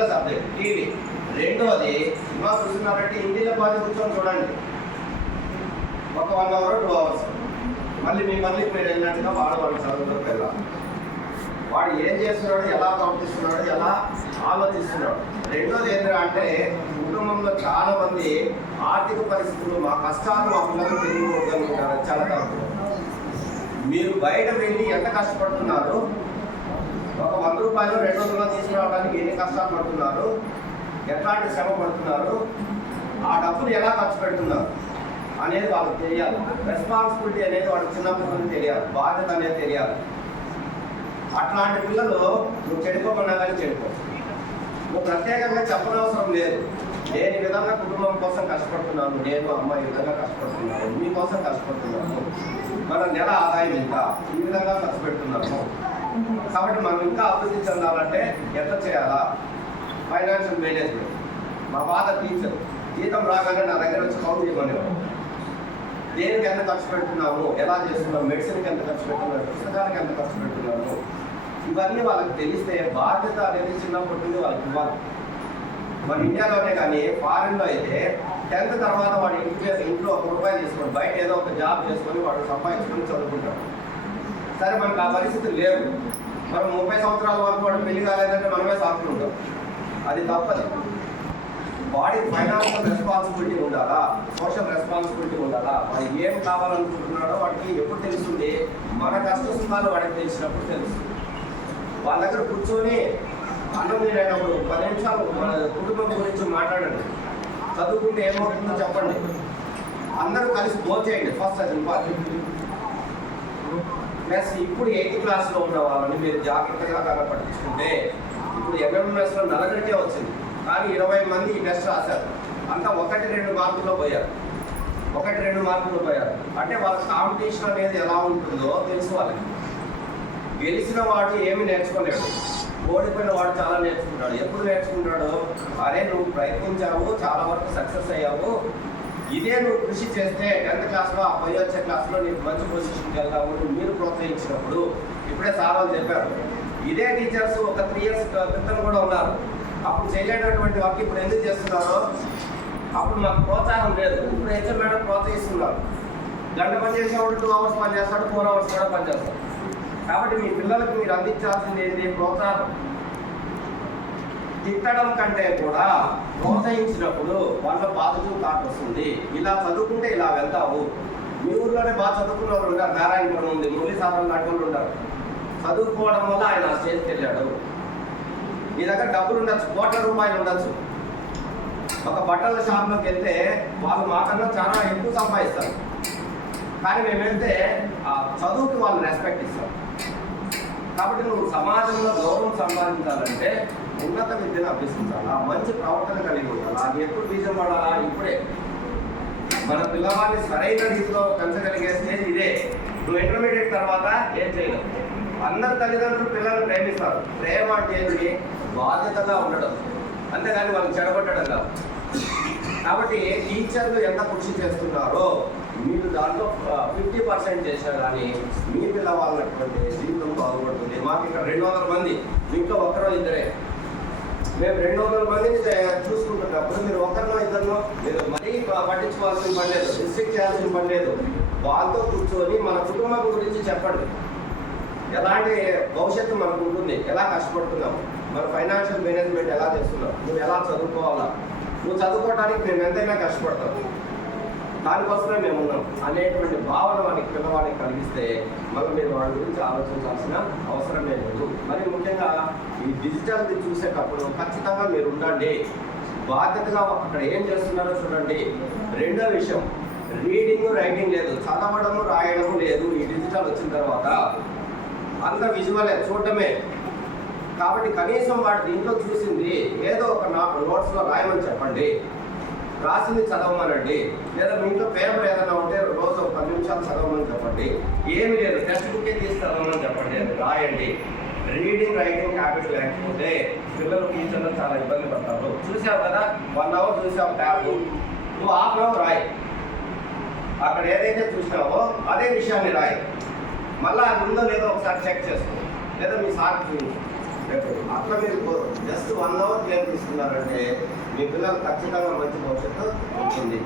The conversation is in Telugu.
పిల్ల సబ్జెక్ట్ టీవీ. రెండోది సినిమా చూస్తున్నారంటే ఇంటిలో పాది కూర్చొని చూడండి, ఒక 1 hour 2 hours. మళ్ళీ మీరు వెళ్ళినట్టుగా వాడు చదువులోకి వెళ్ళాలి. వాడు ఏం చేస్తున్నాడు, ఎలా ప్రవర్తిస్తున్నాడు, ఎలా ఆలోచిస్తున్నాడు. రెండోది ఏంటంటే కుటుంబంలో చాలా మంది ఆర్థిక పరిస్థితులు, మా కష్టాలు మా పిల్లలు తెలియకూడదనుకుంటారు. చాలా తక్కువ. మీరు బయట వెళ్ళి ఎంత కష్టపడుతున్నారు, ఒక 100 రూపాయలు 200 తీసుకురావడానికి ఎన్ని కష్టాలు పడుతున్నారు, ఎట్లాంటి శ్రమ పడుతున్నారు, ఆ డబ్బులు ఎలా ఖర్చు పెడుతున్నారు అనేది వాళ్ళకి తెలియాలి. రెస్పాన్సిబిలిటీ అనేది వాళ్ళకి చిన్నప్పటి నుంచి తెలియాలి, బాధ్యత అనేది తెలియాలి. అట్లాంటి పిల్లలు నువ్వు చెడిపోకుండా కానీ చెడిపో. నువ్వు ప్రత్యేకంగా చెప్పనవసరం లేదు. నేను ఈ విధంగా కుటుంబం కోసం కష్టపడుతున్నాను, నేను అమ్మ ఈ విధంగా కష్టపడుతున్నాను, మీకోసం కష్టపడుతున్నాను, మన నెల ఆదాయం ఇంకా ఈ విధంగా ఖర్చు పెడుతున్నాము, కాబట్టి మనం ఇంకా అభివృద్ధి చెందాలంటే ఎంత చేయాలా, ఫైనాన్షియల్ మేనేజ్మెంట్. మా ఫాదర్ టీచర్, జీతం రాగానే నా దగ్గర వచ్చి కౌంట్ చేయమనేవాడు. దేనికి ఎంత ఖర్చు పెడుతున్నాము, ఎలా చేస్తున్నాము, మెడిసిన్కి ఎంత ఖర్చు పెడుతున్నాము, పుస్తకాలకు ఎంత ఖర్చు పెడుతున్నాము, ఇవన్నీ వాళ్ళకి తెలిస్తే బాధ్యత అనేది చిన్నప్పటి నుండి వాళ్ళకి ఇవ్వాలి. మన ఇండియాలోనే కానీ ఫారెన్లో అయితే 10th తర్వాత వాడు ఇంట్లో ₹1 తీసుకొని బయట ఏదో ఒక జాబ్ చేసుకొని వాడు సంపాదించుకొని చదువుకుంటాడు. సరే మనకు ఆ పరిస్థితి లేవు. మనం 30 సంవత్సరాల వరకు వాడు పెళ్లి కాలేదంటే మనమే సాగుతుంటాం. అది తప్పదు. వాడికి ఫైనాన్షియల్ రెస్పాన్సిబిలిటీ ఉండాలా, సోషల్ రెస్పాన్సిబిలిటీ ఉండాలా. వాడు ఏం కావాలనుకుంటున్నాడో వాడికి ఎప్పుడు తెలుస్తుంది, మన కష్ట సుఖాలు వాడికి తెలిసినప్పుడు తెలుస్తుంది. వాళ్ళ దగ్గర కూర్చొని అన్నం తినేటప్పుడు 10 నిమిషాలు మన కుటుంబం గురించి మాట్లాడండి. చదువుకుంటే ఏమవుతుందో చెప్పండి. అందరూ కలిసి భోంచేయండి. ఫస్ట్ అది ఇంపార్టెంట్. ప్లస్ ఇప్పుడు 8th క్లాస్లో ఉన్న వాళ్ళని మీరు జాగ్రత్తగా కనపట్టించుకుంటే, ఇప్పుడు MMS లో 40కే వచ్చింది, కానీ 20 మంది ఈ టెస్ట్ రాశారు. అంతా 1-2 మార్కుల్లో పోయారు. 1-2 మార్కుల్లో పోయారు. అంటే వాళ్ళ కాంపిటీషన్ అనేది ఎలా ఉంటుందో తెలుసు వాళ్ళకి. గెలిచిన వాడు ఏమి నేర్చుకోలేడు, ఓడిపోయిన వాడు చాలా నేర్చుకుంటాడు. ఎప్పుడు నేర్చుకుంటాడు, అరే నువ్వు ప్రయత్నించావు, చాలా వరకు సక్సెస్ అయ్యావు, ఇదే నువ్వు కృషి చేస్తే 10th క్లాస్లో ఆ పై వచ్చే క్లాస్లో నీకు మంచి పొజిషన్కి వెళ్తావు మీరు ప్రోత్సహించినప్పుడు. ఇప్పుడే సార్ వాళ్ళు చెప్పారు, ఇదే టీచర్స్ ఒక 3 years క్రితం కూడా ఉన్నారు. అప్పుడు చేయలేనటువంటి వర్క్ ఇప్పుడు ఎందుకు చేస్తున్నారో, అప్పుడు మాకు ప్రోత్సాహం లేదు. ఇప్పుడు హెచ్ఎం మేడం ప్రోత్సహిస్తున్నారు. గంట పని చేసేవాడు 2 hours పని చేస్తాడు, 4 hours కూడా పని చేస్తాడు. కాబట్టి మీ పిల్లలకు మీరు అందించాల్సింది ఏంటి, ప్రోత్సాహం. తిట్టడం కంటే కూడా ప్రోత్సహించినప్పుడు వాళ్ళ పాజిటివ్ థాట్ వస్తుంది. ఇలా చదువుకుంటే ఇలా వెళ్తావు. మీ ఊర్లోనే బాగా చదువుకున్న వాళ్ళు ఉంటారు, నారాయణపురం ఉంది, మురళీ సాధన లాంటి వాళ్ళు ఉంటారు. చదువుకోవడం వల్ల ఆయన స్టేజ్కి వెళ్ళాడు. మీ దగ్గర డబ్బులు ఉండొచ్చు, ₹1,00,00,000 ఉండొచ్చు. ఒక బట్టల షాప్లోకి వెళ్తే వాళ్ళు మాకన్నా చాలా ఎక్కువ సంపాదిస్తారు, కానీ మేము వెళ్తే ఆ చదువుకి వాళ్ళు రెస్పెక్ట్ ఇస్తాం. కాబట్టి నువ్వు సమాజంలో గౌరవం సంపాదించాలంటే ఉన్నత విద్యను అభ్యసించాలా, మంచి ప్రవర్తన కలిగి ఉండాలా. అది ఎప్పుడు బీజం పడాలా, ఇప్పుడే. మన పిల్లవాడిని సరైన రీతిలో పెంచగలిగే స్టేజ్ ఇదే. నువ్వు ఇంటర్మీడియట్ తర్వాత ఏం చేయలేవు. అందరు తల్లిదండ్రులు పిల్లల్ని ప్రేమిస్తారు. ప్రేమ అంటే ఏంటి, బాధ్యతగా ఉండడం, అంతేగాని వాళ్ళు చెడగొట్టడం కాదు. కాబట్టి టీచర్లు ఎంత కృషి చేస్తున్నారో మీరు దాంట్లో 50% చేసినా కానీ మీ పిల్లవాళ్ళటువంటి జీవితం బాగుపడుతుంది. మాకు ఇక్కడ 200 మంది, మీతో ఒకరో ఇద్దరే. మేము 200 మందిని చూసుకుంటున్నప్పుడు మీరు ఒకరినో ఇద్దరినో మీరు మరీ పట్టించుకోవాల్సిన పని లేదు, రిస్ట్రిక్ట్ చేయాల్సిన పని లేదు. వాళ్ళతో కూర్చొని మన కుటుంబం గురించి చెప్పండి. ఎలాంటి భవిష్యత్తు మనకు ఉంటుంది, ఎలా కష్టపడుతున్నాం, మన ఫైనాన్షియల్ మేనేజ్మెంట్ ఎలా చేస్తున్నాం, నువ్వు ఎలా చదువుకోవాలా, నువ్వు చదువుకోవడానికి మేము ఎంతైనా కష్టపడతాం, దానికోసమే మేము ఉన్నాం అనేటువంటి భావన వారికి పిల్లవాడికి కలిగిస్తే మళ్ళీ మీరు వాడి గురించి ఆలోచించాల్సిన అవసరం లేదు. మరి ముఖ్యంగా ఈ డిజిటల్ది చూసేటప్పుడు ఖచ్చితంగా మీరు ఉండండి, బాధ్యతగా అక్కడ ఏం చేస్తున్నారో చూడండి. రెండో విషయం, రీడింగ్ రైటింగ్ లేదు, చదవడము రాయడము లేదు. ఈ డిజిటల్ వచ్చిన తర్వాత అంత విజువలే, చూడటమే. కాబట్టి కనీసం వాడు దీంట్లో చూసింది ఏదో ఒక నోట్స్లో రాయమని చెప్పండి, రాసింది చదవమనండి. లేదా మీ ఇంట్లో పేపర్ ఏదైనా ఉంటే రోజు 10 నిమిషాలు చదవమని చెప్పండి. ఏమి లేదు, టెక్స్ట్ బుక్కే తీసి చదవమని చెప్పండి, అది రాయండి. రీడింగ్ రైటింగ్ హ్యాబిట్ లేకపోతే పిల్లలు టీచర్లు చాలా ఇబ్బంది పడతారు. చూసావు కదా, 1 hour చూసావు ట్యాబ్, నువ్వు ½ hour రాయి. అక్కడ ఏదైతే చూసినావో అదే విషయాన్ని రాయి. మళ్ళీ అది ఉందో లేదో ఒకసారి చెక్ చేసుకో, లేదా మీ సార్ చూపించు. అట్లా మీరు జస్ట్ 1 అవర్ కేర్ తీసుకున్నారంటే మీ పిల్లలు ఖచ్చితంగా మంచి భవిష్యత్తు ఉంటుంది.